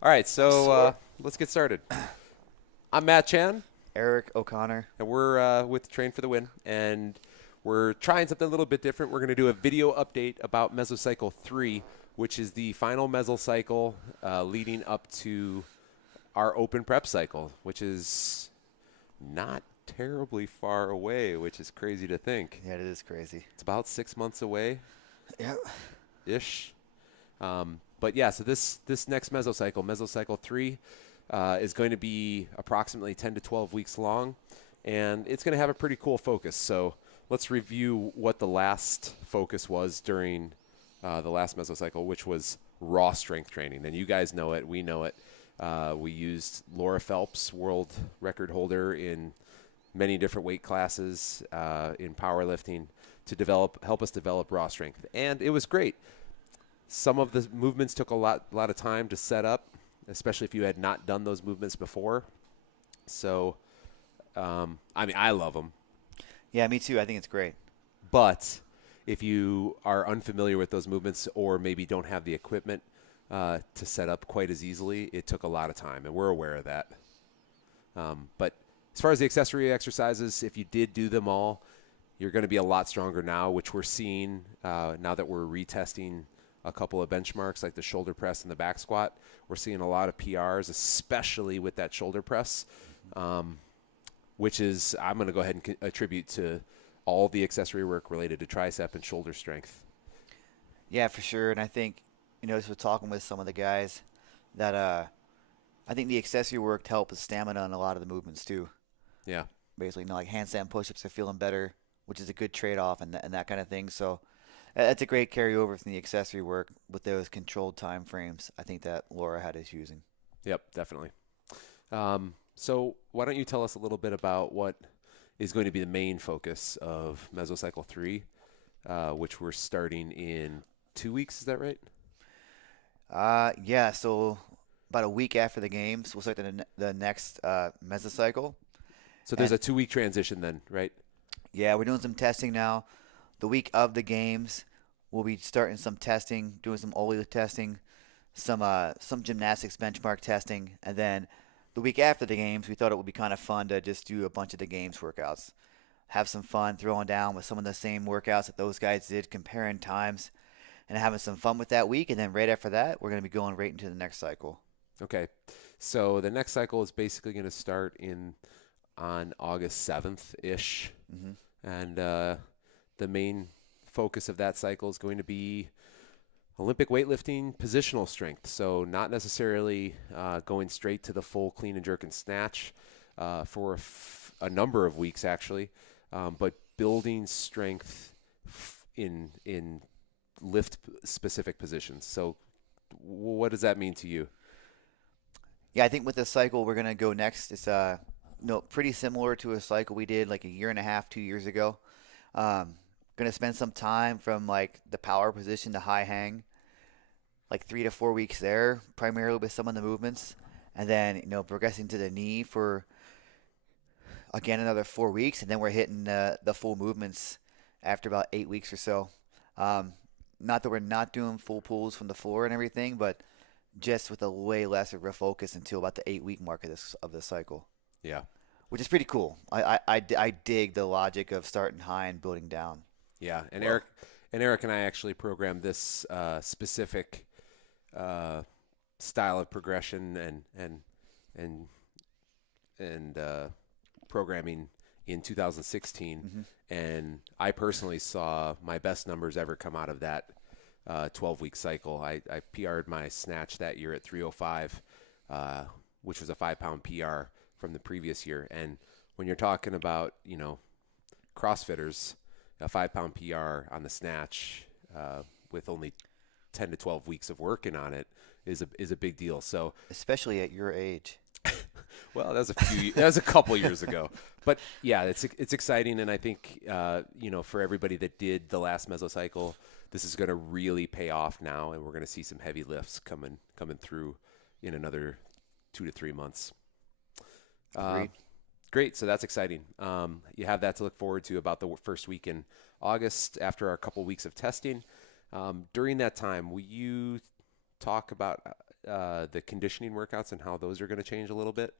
All right, so let's get started. I'm Matt Chan, Eric O'Connor. and we're with TrainFTW, and we're trying something a little bit different. We're going to do a video update about Mesocycle 3, which is the final mesocycle leading up to our open prep cycle, which is not terribly far away, which is crazy to think. Yeah, it is crazy. It's about 6 months away Yeah. ish. But yeah, so this next mesocycle 3, is going to be approximately 10 to 12 weeks long, and it's going to have a pretty cool focus. So let's review what the last focus was during the last mesocycle, which was raw strength training. And you guys know it. We know it. We used Laura Phelps, world record holder in many different weight classes in powerlifting, to help us develop raw strength. And it was great. Some of the movements took a lot of time to set up, especially if you had not done those movements before. So, I love them. Yeah, me too. I think it's great. But if you are unfamiliar with those movements or maybe don't have the equipment to set up quite as easily, it took a lot of time, and we're aware of that. But as far as the accessory exercises, if you did do them all, you're going to be a lot stronger now, which we're seeing now that we're retesting a couple of benchmarks like the shoulder press and the back squat. We're seeing a lot of PRs, especially with that shoulder press, which is, I'm going to go ahead and attribute to all the accessory work related to tricep and shoulder strength. Yeah, for sure. And I think, just with talking with some of the guys, that I think the accessory work to help with stamina on a lot of the movements too. Yeah. Basically, like handstand push-ups are feeling better, which is a good trade-off and that kind of thing. So that's a great carryover from the accessory work with those controlled time frames. I think that Laura had us using. Yep, definitely. So why don't you tell us a little bit about what is going to be the main focus of Mesocycle 3, which we're starting in 2 weeks. Is that right? Yeah, so about a week after the games, we'll start the next mesocycle. So there's And a 2 week transition then, right? yeah, we're doing some testing now. The week of the games, we'll be starting some testing, doing some Oli testing, some gymnastics benchmark testing, and then the week after the games, we thought it would be kind of fun to just do a bunch of the games workouts, have some fun throwing down with some of the same workouts that those guys did, comparing times, and having some fun with that week. And then right after that, we're going to be going right into the next cycle. Okay. So the next cycle is basically going to start on August 7th ish. Hmm. And the main focus of that cycle is going to be Olympic weightlifting positional strength. So not necessarily going straight to the full clean and jerk and snatch for a number of weeks actually, but building strength in lift specific positions. So what does that mean to you? Yeah, I think with the cycle we're going to go next, it's pretty similar to a cycle we did like a year and a half, 2 years ago. Going to spend some time from like the power position to high hang, like 3 to 4 weeks there, primarily with some of the movements, and then progressing to the knee for again another 4 weeks, and then we're hitting the full movements after about 8 weeks or so. Not that we're not doing full pulls from the floor and everything, but just with a way less of a focus until about the 8 week mark of the cycle, Yeah. which is pretty cool. I dig the logic of starting high and building down. Yeah. And Eric and I actually programmed this specific style of progression and programming in 2016, Hmm. and I personally saw my best numbers ever come out of that 12-week cycle. I PR'd my snatch that year at 305, which was a 5-pound PR from the previous year. And when you're talking about CrossFitters, a 5-pound PR on the snatch with only 10 to 12 weeks of working on it is a big deal. So Especially at your age. well, that was a couple years ago, but yeah, it's exciting, and I think for everybody that did the last mesocycle, this is going to really pay off now, and we're going to see some heavy lifts coming through in another 2 to 3 months. Agreed. Great, so that's exciting. You have that to look forward to about the first week in August after our couple weeks of testing. During that time, will you talk about the conditioning workouts and how those are going to change a little bit?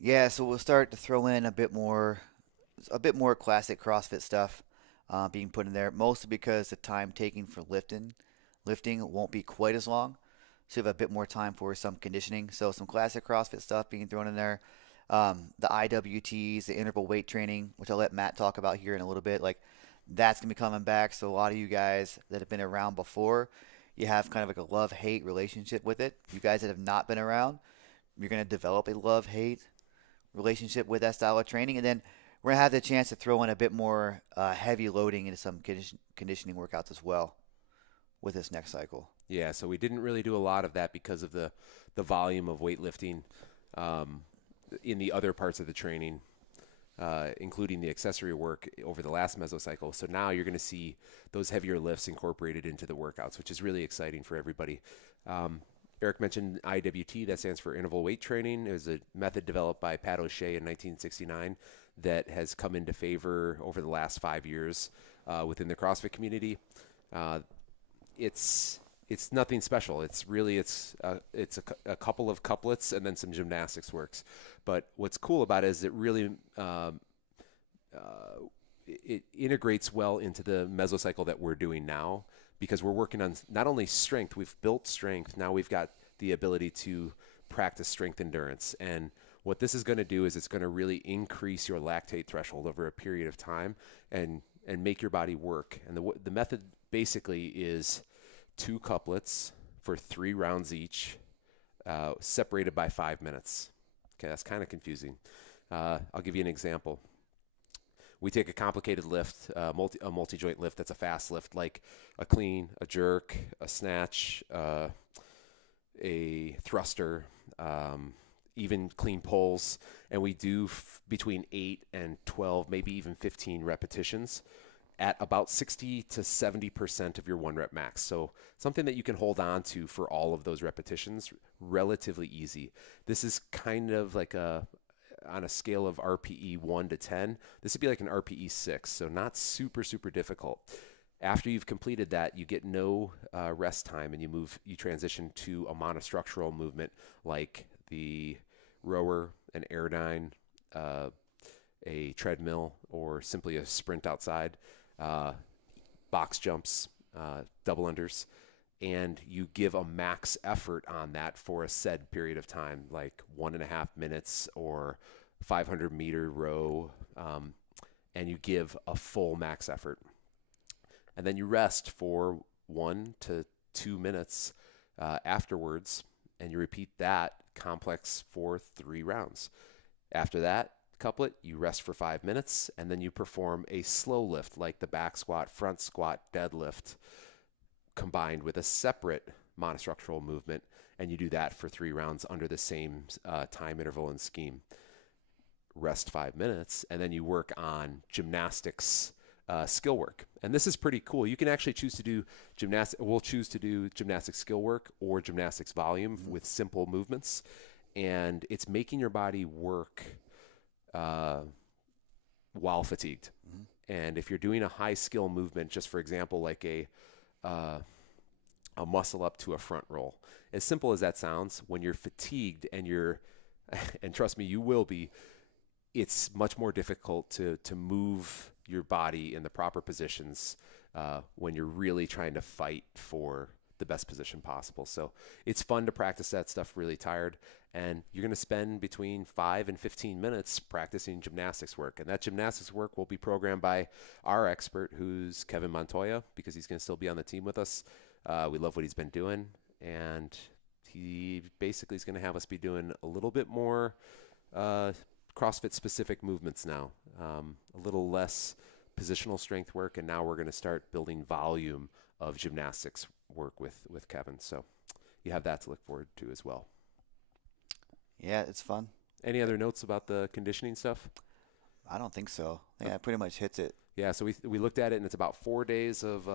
Yeah, so we'll start to throw in a bit more classic CrossFit stuff being put in there, mostly because the time taking for lifting won't be quite as long. So you have a bit more time for some conditioning. So some classic CrossFit stuff being thrown in there. The IWTs, the interval weight training, which I'll let Matt talk about here in a little bit. Like that's gonna be coming back. So a lot of you guys that have been around before, you have kind of like a love-hate relationship with it. You guys that have not been around, you're gonna develop a love-hate relationship with that style of training, and then we're gonna have the chance to throw in a bit more heavy loading into some conditioning workouts as well with this next cycle. Yeah, so we didn't really do a lot of that because of the volume of weightlifting um, in the other parts of the training, including the accessory work over the last mesocycle. So now you're going to see those heavier lifts incorporated into the workouts, which is really exciting for everybody. Eric mentioned IWT, that stands for interval weight training. It was a method developed by Pat O'Shea in 1969 that has come into favor over the last 5 years within the CrossFit community. Uh, it's nothing special. It's a couple of couplets and then some gymnastics works. But what's cool about it is it really it integrates well into the mesocycle that we're doing now, because we're working on not only strength, we've built strength, now we've got the ability to practice strength endurance. And what this is going to do is it's going to really increase your lactate threshold over a period of time and make your body work. And the method basically is 2 couplets for 3 rounds each, separated by 5 minutes. Okay, that's kind of confusing. I'll give you an example. We take a complicated lift, a multi-joint lift that's a fast lift, like a clean, a jerk, a snatch, a thruster, even clean pulls, and we do between 8 and 12, maybe even 15 repetitions at about 60 to 70% of your 1 rep max. So something that you can hold on to for all of those repetitions, relatively easy. This is kind of like on a scale of RPE 1 to 10, this would be like an RPE 6, so not super, super difficult. After you've completed that, you get no rest time, and you transition to a monostructural movement like the rower, an airdyne, a treadmill, or simply a sprint outside, box jumps, double unders, and you give a max effort on that for a said period of time, like 1.5 minutes or 500-meter row, and you give a full max effort. And then you rest for 1 to 2 minutes afterwards, and you repeat that complex for 3 rounds. After that couplet, you rest for 5 minutes, and then you perform a slow lift like the back squat, front squat, deadlift, combined with a separate monostructural movement, and you do that for 3 rounds under the same time interval and scheme. Rest 5 minutes, and then you work on gymnastics skill work. And this is pretty cool. You can actually choose to do gymnastics. We'll choose to do gymnastics skill work or gymnastics volume with simple movements. And it's making your body work while fatigued. And if you're doing a high skill movement, just for example, like a muscle up to a front roll, as simple as that sounds, when you're fatigued and and trust me, you will be, it's much more difficult to move your body in the proper positions when you're really trying to fight for the best position possible. So it's fun to practice that stuff really tired, and you're going to spend between 5 and 15 minutes practicing gymnastics work. And that gymnastics work will be programmed by our expert, who's Kevin Montoya, because he's going to still be on the team with us. We love what he's been doing, and he basically is going to have us be doing a little bit more CrossFit specific movements now, a little less positional strength work, and now we're going to start building volume of gymnastics work with Kevin. So you have that to look forward to as well. Yeah, it's fun. Any other notes about the conditioning stuff? I don't think so. Yeah, it pretty much hits it. Yeah, so we looked at it, and it's about 4 days of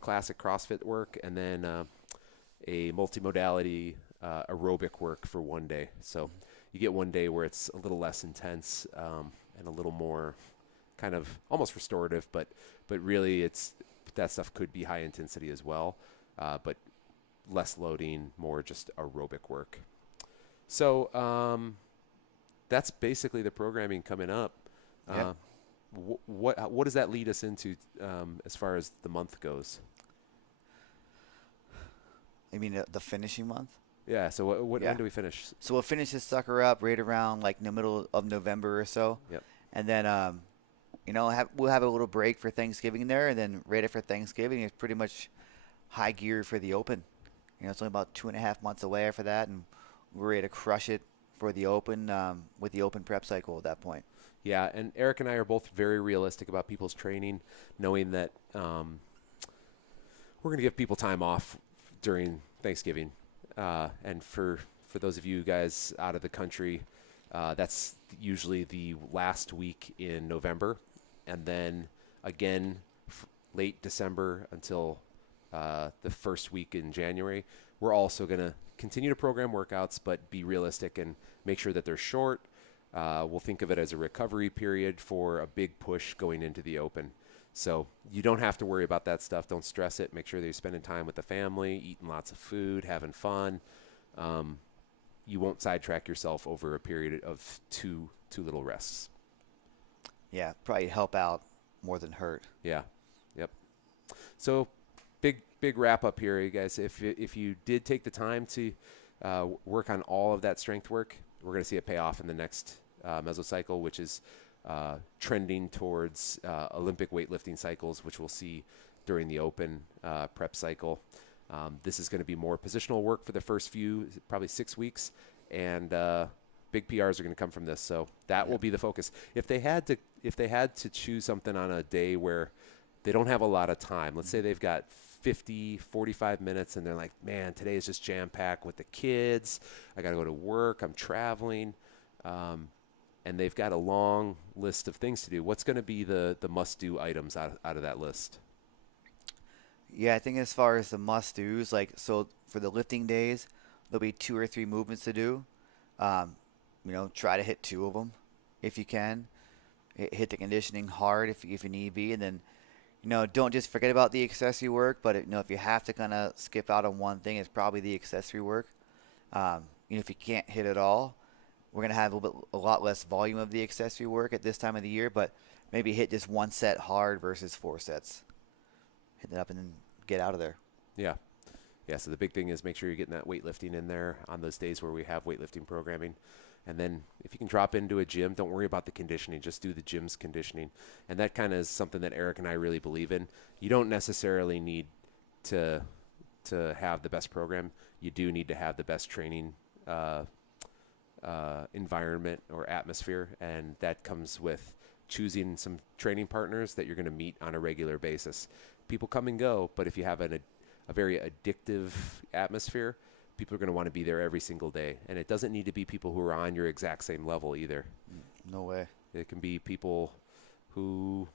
classic CrossFit work, and then a multimodality aerobic work for 1 day. So you get 1 day where it's a little less intense and a little more kind of almost restorative, but really that stuff could be high intensity as well. But less loading, more just aerobic work. So that's basically the programming coming up. Yep. What does that lead us into as far as the month goes? I mean, the finishing month. Yeah. So Yeah. when do we finish? So we'll finish this sucker up right around like in the middle of November or so. Yep. And then, we'll have a little break for Thanksgiving there, and then right after Thanksgiving, it's pretty much high gear for the Open. It's only about 2.5 months away after that, and we're ready to crush it for the Open with the Open prep cycle at that point. Yeah, and Eric and I are both very realistic about people's training, knowing that we're going to give people time off during Thanksgiving. And for those of you guys out of the country, that's usually the last week in November. And then again, late December until the first week in January. We're also going to continue to program workouts, but be realistic and make sure that they're short. We'll think of it as a recovery period for a big push going into the Open. So you don't have to worry about that stuff. Don't stress it. Make sure that you're spending time with the family, eating lots of food, having fun. You won't sidetrack yourself over a period of too little rests. Yeah, probably help out more than hurt. Yeah. Yep. So big wrap up here, you guys. If you did take the time to work on all of that strength work, we're going to see it pay off in the next mesocycle, which is trending towards Olympic weightlifting cycles, which we'll see during the Open prep cycle. This is going to be more positional work for the first few, probably 6 weeks, and big PRs are going to come from this. So that will be the focus. If they had to choose something on a day where they don't have a lot of time, let's say they've got 45 minutes and they're like, man, today is just jam-packed with the kids. I got to go to work. I'm traveling. And they've got a long list of things to do. What's going to be the must-do items out of that list? Yeah, I think as far as the must-dos, so for the lifting days, there'll be 2 or 3 movements to do. Try to hit 2 of them if you can. Hit the conditioning hard if you need be, and then don't just forget about the accessory work. But if you have to kind of skip out on one thing, it's probably the accessory work. If you can't hit it all, we're gonna have a lot less volume of the accessory work at this time of the year. But maybe hit just 1 set hard versus 4 sets. Hit it up and then get out of there. Yeah. So the big thing is make sure you're getting that weightlifting in there on those days where we have weightlifting programming. And then if you can drop into a gym, don't worry about the conditioning. Just do the gym's conditioning. And that kind of is something that Eric and I really believe in. You don't necessarily need to have the best program. You do need to have the best training environment or atmosphere. And that comes with choosing some training partners that you're going to meet on a regular basis. People come and go, but if you have a very addictive atmosphere, people are going to want to be there every single day. And it doesn't need to be people who are on your exact same level either. No way. It can be people who,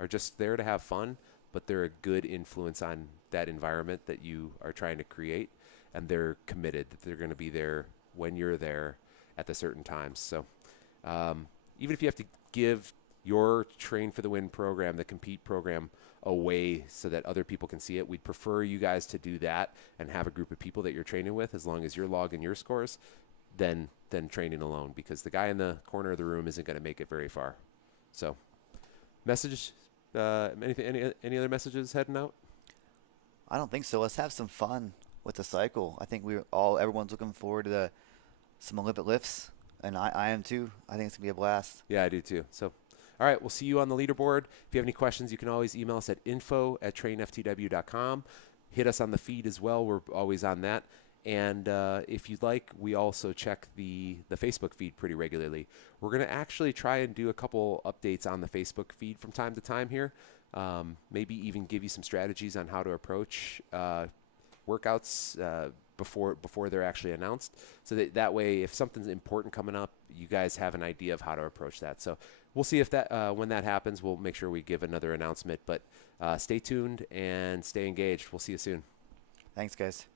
are just there to have fun, but they're a good influence on that environment that you are trying to create. And they're committed that they're going to be there when you're there at the certain times. So even if you have to give your Train for the Win program, the compete program, away so that other people can see it, we'd prefer you guys to do that and have a group of people that you're training with, as long as you're logging your scores, than training alone, because the guy in the corner of the room isn't going to make it very far. So message, any other messages heading out? I don't think so. Let's have some fun with the cycle. I think everyone's looking forward to some Olympic lifts, and I am too. I think it's going to be a blast. Yeah, I do too. So all right, we'll see you on the leaderboard. If you have any questions, you can always email us at info@trainftw.com. Hit us on the feed as well. We're always on that. And if you'd like, we also check the Facebook feed pretty regularly. We're going to actually try and do a couple updates on the Facebook feed from time to time here. Maybe even give you some strategies on how to approach workouts before they're actually announced. So that way, if something's important coming up, you guys have an idea of how to approach that. So we'll see if when that happens, we'll make sure we give another announcement. But stay tuned and stay engaged. We'll see you soon. Thanks, guys.